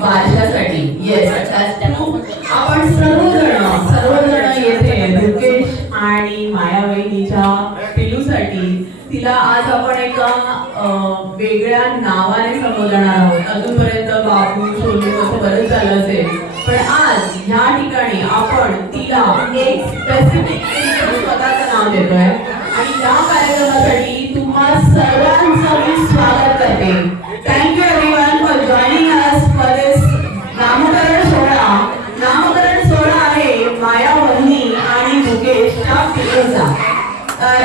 माझ्यासाठी येस आपण सर्वजण येथे मुकेश आणि मायावहिनीच्या पिलूसाठी तिला आज आपण एका वेगळ्या नावाने संबोधणार आहोत. अजूनपर्यंत बाबू छोलू असं बरंच झालं असेल, पण आज ह्या ठिकाणी आपण तिला एक स्पेसिफिक स्वतःचं नाव देतोय आणि या कार्यक्रमासाठी तुम्हा सर्वांचं मी स्वागत करते. Thank you everyone for joining us for this नामकरण सोहळा. नामकरण सोहळा आहे मायावहिनी आणि मुकेशच्या पिलूचा.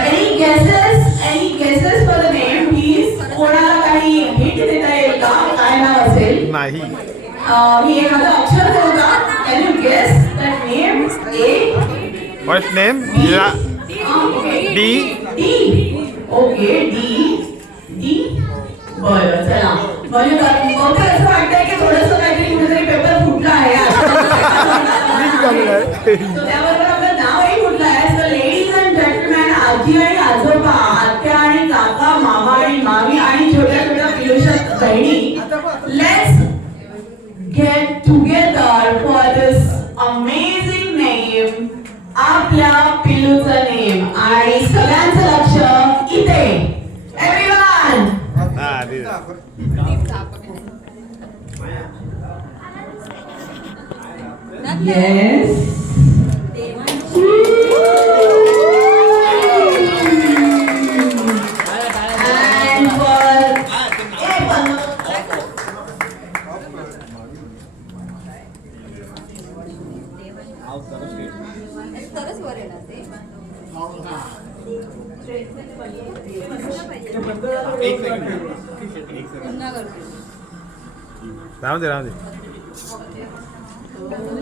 Any guesses for the name please? कोणाला काही हिंट देता येईल का काय नाव असेल? नाही. मी एखादा अक्षर देऊ का? Can you guess that name? A first name D. Okay D. बरं चला, म्हणजे बहुतेक असं वाटतंय की थोडंसं काहीतरी कुठेतरी पेपर फुटला आहे. त्याबरोबर आपलं नावही फुटलं आहे. सो लेडीज अँड जेंटलमॅन, आजी आणि आजोबा, आत्या आणि काका, मामा आणि मामी आणि छोट्या छोट्या पिलूच्या बहिणी, let's get together for this amazing name. आपल्या पिलूचं नेम आणि सगळ्यांचं लक्ष इथे. Everyone yes. And for राहू दे.